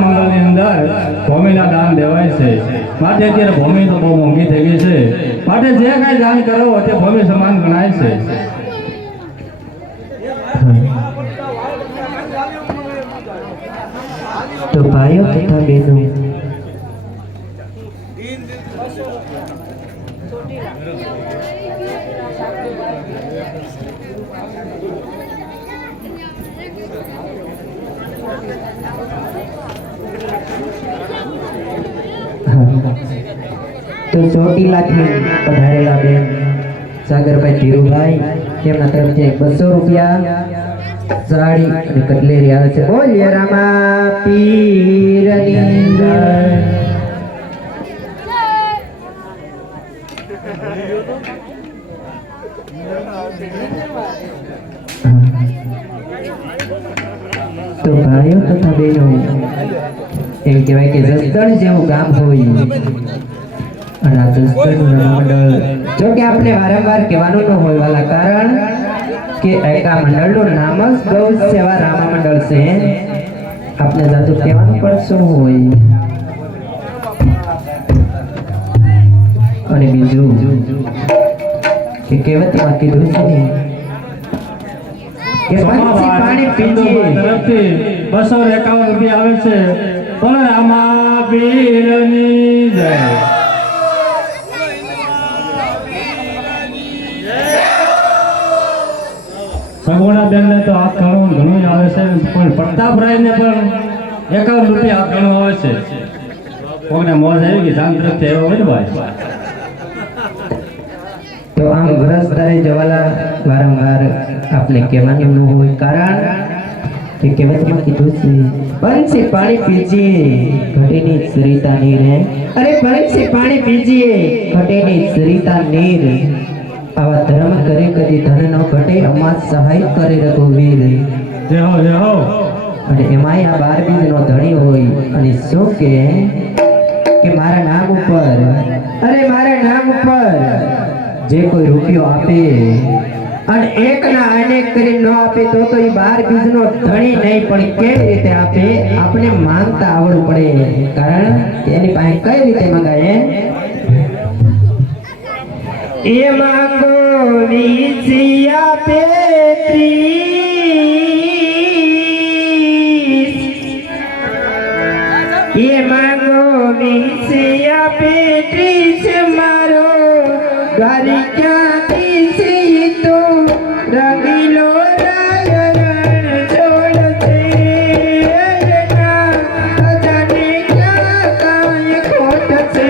મંગળની અંદર ભૂમિના દાન દેવાય છે માટે અત્યારે ભૂમિ તો બહુ મોંઘી થઈ ગઈ છે માટે જે કાંઈ દાન કરો તે ભૂમિ સમાન ગણાય છે તો ભાઈઓ તથા બહેનો તો ચોટીલાથી પધારેલા બેન સાગરભાઈ ધીરુભાઈ તેમના તરફથી 200 રૂપિયા સાડી અને કટલેરી આવે છે બોલીએ રામા પીરની જય તો ભાઈઓ તથા બહેનો એમ કહેવાય કે જસદણ જેવું ગામ હોય અને આ જસદણનું રમા મંડળ જો કે આપણે વારંવાર કહેવાનું ન હોય વાલા કારણ કે એકા મંડળનું નામ જ ગૌ સેવા રામા મંડળ છે આપણે જાતું કહેવાનું પણ શું હોય અને બીજું કે કહેવતમાં કીધું છે ને કે પંછી પાણી પીજીએ તરફથી 251 રૂપિયા આવે છે પણ રામા પીરની જય સગુણાબેનને તો હાથ ગણવું ઘણું આવે છે પણ પ્રતાપરાયને પણ 51 રૂપિયા હાથ ગણવા આવે છે કોઈને મોજ આવી કે જાન તરફથી આવ્યો હોય ને ભાઈ તો આમ વરસદારે જવાલા વારંવાર આપણે કહેવાનું ન હોય કારણ કે કહેવતમાં કીધું છે બંસી પાણી પીજીએ ઘટેની સરિતા નીર અરે બંસી પાણી પીજીએ ઘટેની સરિતા નીર આવા ધર્મ કરે કદી ધન ન ઘટે અમા સહાય કરે રઘુવીર જય હો અને એમાંય આ 12 બીજનો ધણી હોય અને શું કે મારા નામ ઉપર અરે મારા નામ ઉપર જે કોઈ રૂપિયો આપે અને એકના અનેક કરીને ન આપે તો એ 12 બીજનો ધણી નહીં પણ કેવી રીતે આપે આપણે માંગતા આવડવું પડે કારણ કે એની પાસે કઈ રીતે મંગાય એ માંગો વિસિયા પેત્રી એ માંગો વિસિયા પેત્રી મારો ગારી ક્યાંથી છે તો રંગીલો રાયણ જોડ છે જાને ક્યાં કાંઈ ખોટ છે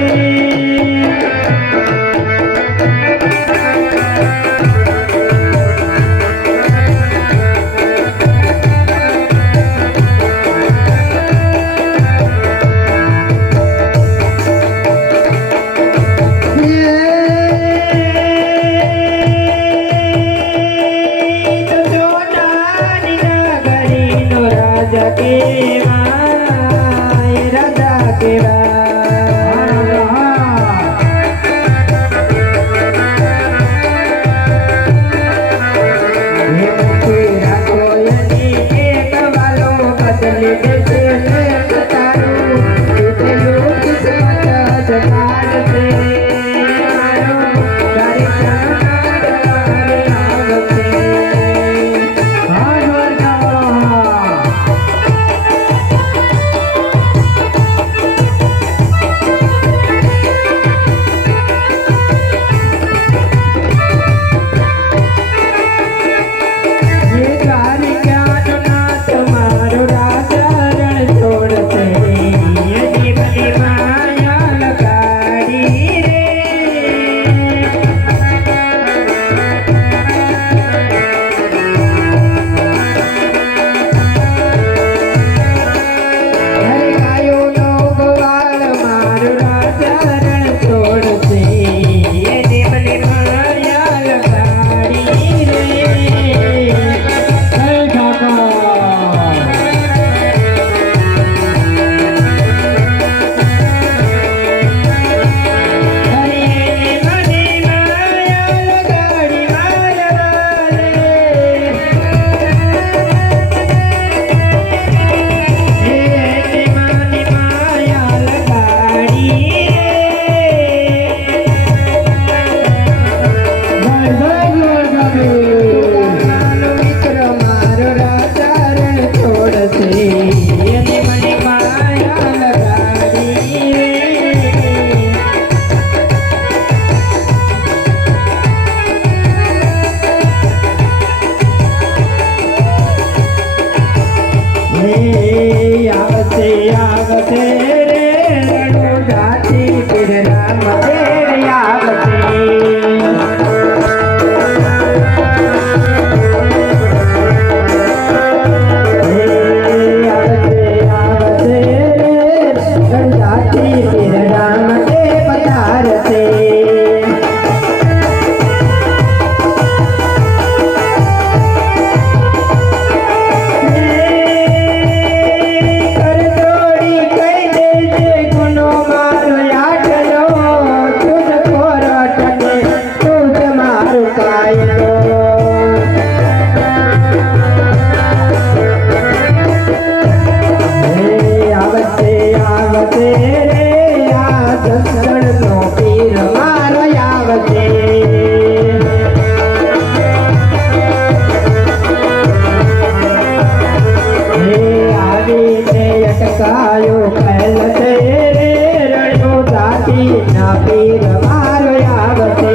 આયો પહેલ તે રે રડો જાતી ના પીર મારો આવતે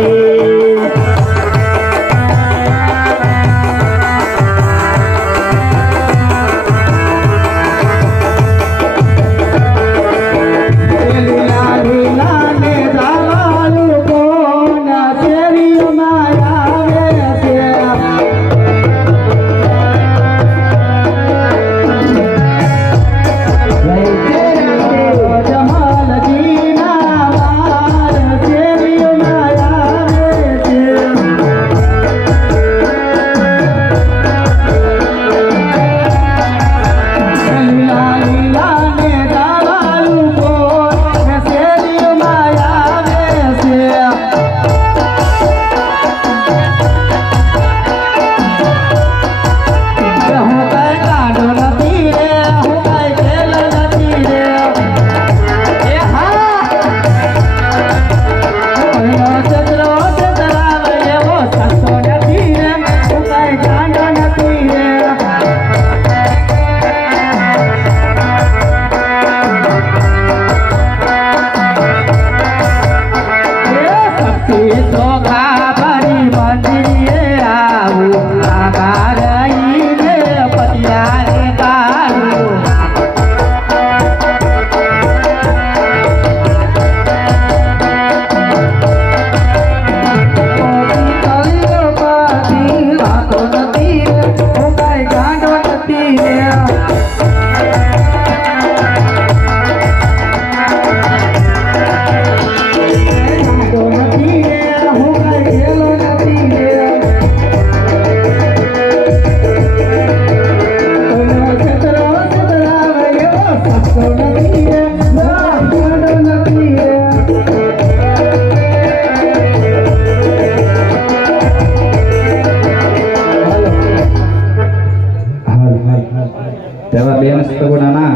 તેવા બેન સગુણાના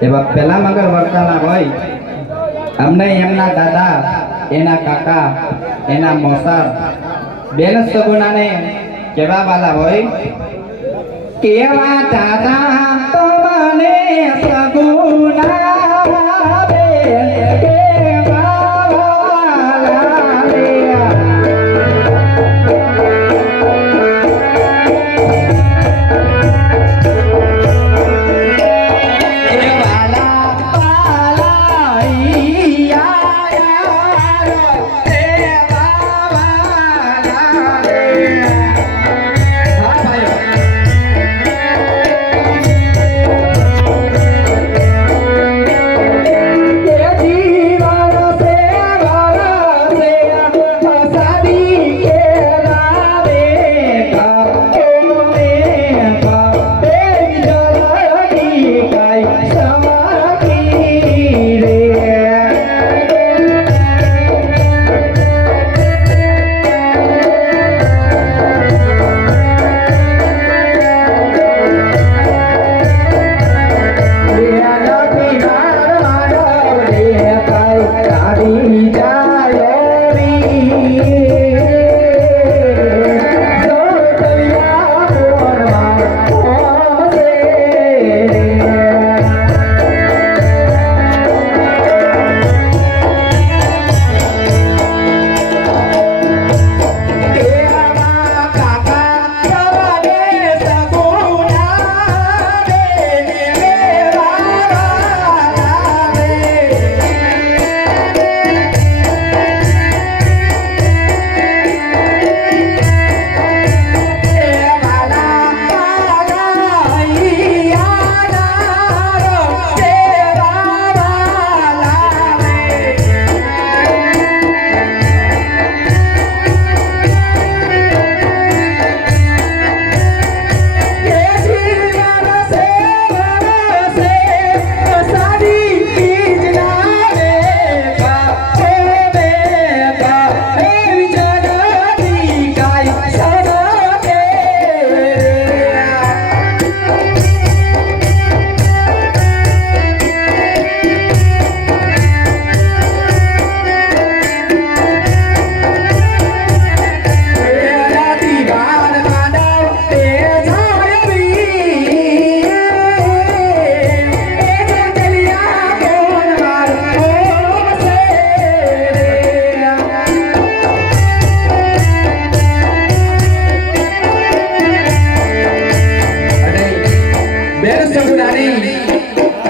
એવા પેલા મગર વર્તાના હોય અમને એમના દાદા એના કાકા એના મોસાર બેન સગુણાને કેવા વાલા હોય કેવા દાદા તો મને સગુણા બેન કેવા વાલા રે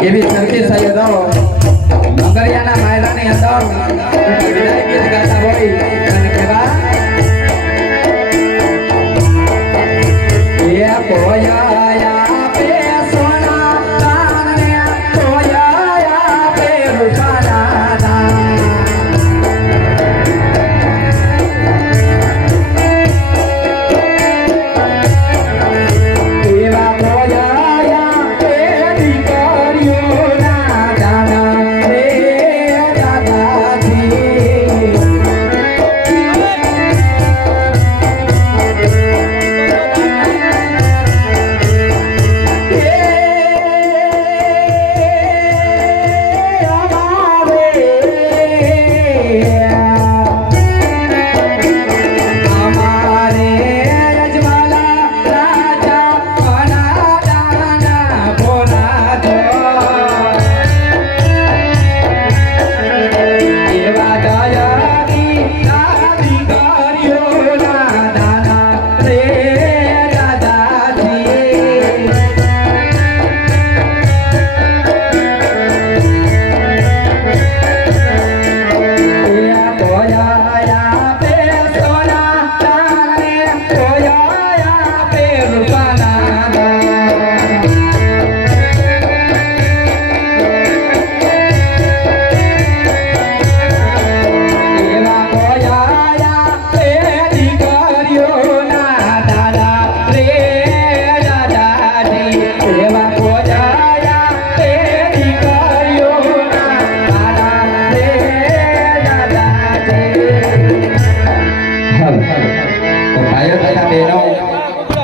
એવી સરખી સૈયદો મંગળિયાના માયરાની અંદર વિદાય ગીત ગાતા હોય અને કેવા એ પોયા પે સોના તાને પોયા પે રૂપાના એવા પોયા પે દીકરીઓ ના દાના રે દાદાજી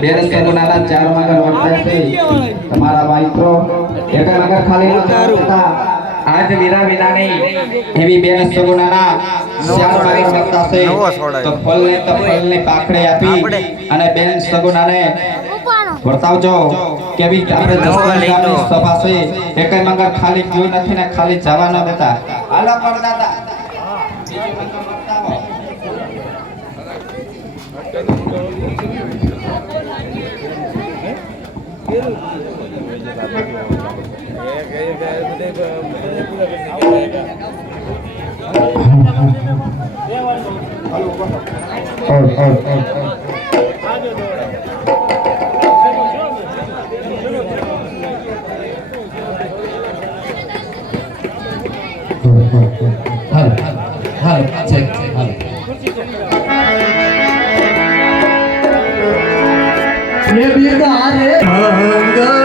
બેન સગુનાના ચાર મગર વર્તાય છે તમારા મિત્રો એક મગર ખાલી ન થતા આજ વીરા વિનાની એવી બેન સગુનાના ચાર મગર વર્તાશે તો ફળને પાખડે આપી અને બેન સગુનાને વર્તાવજો કેવી આપણે દસની સભા છે એક મગર ખાલી ગયો નથી ને ખાલી જવા ન દેતા હાલો કરદાતા બીજો મગર વર્તાવો ये बिगारे मंगलिया Hãy subscribe cho kênh Ghiền Mì Gõ để không bỏ lỡ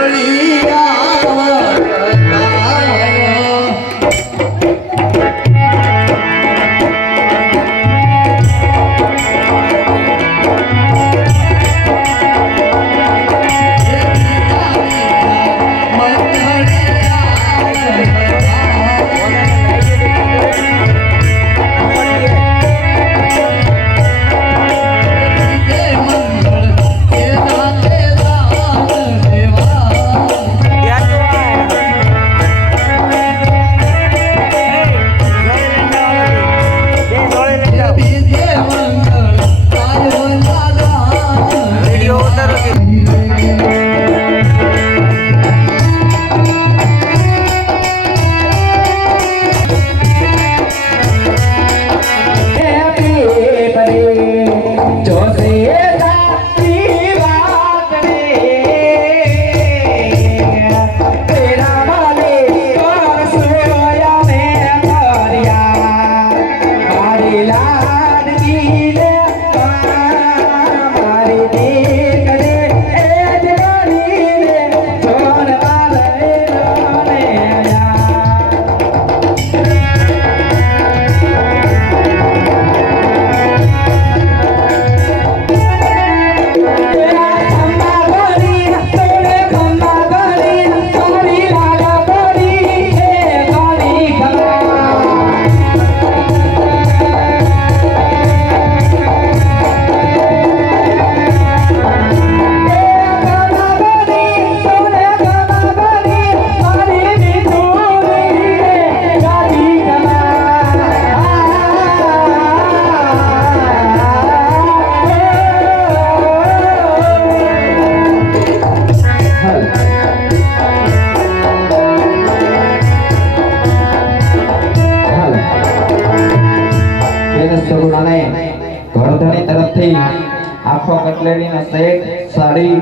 આખો કટલેરીનો સેટ સાડી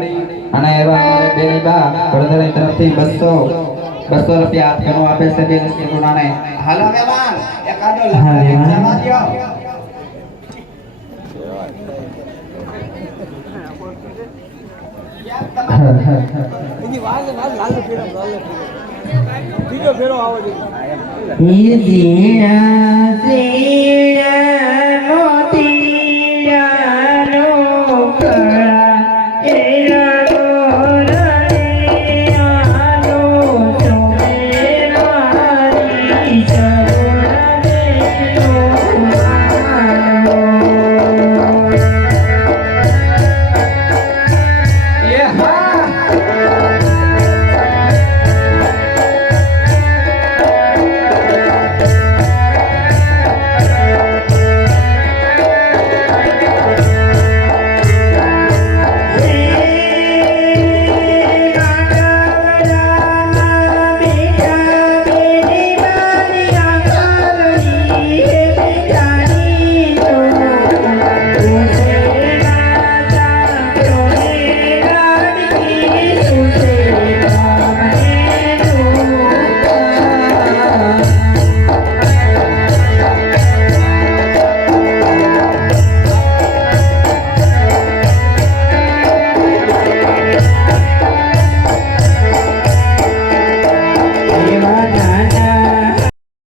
અને એવા અમારે બેની બા વડોદરા તરફથી 200 રૂપિયા હાથ ઘણું આપે છે બેન સોનાને. હાલો મહેમાન એકાદો હા, મહેમાન. લખવા દ્યો. ઈ ઝીણા ઝીણા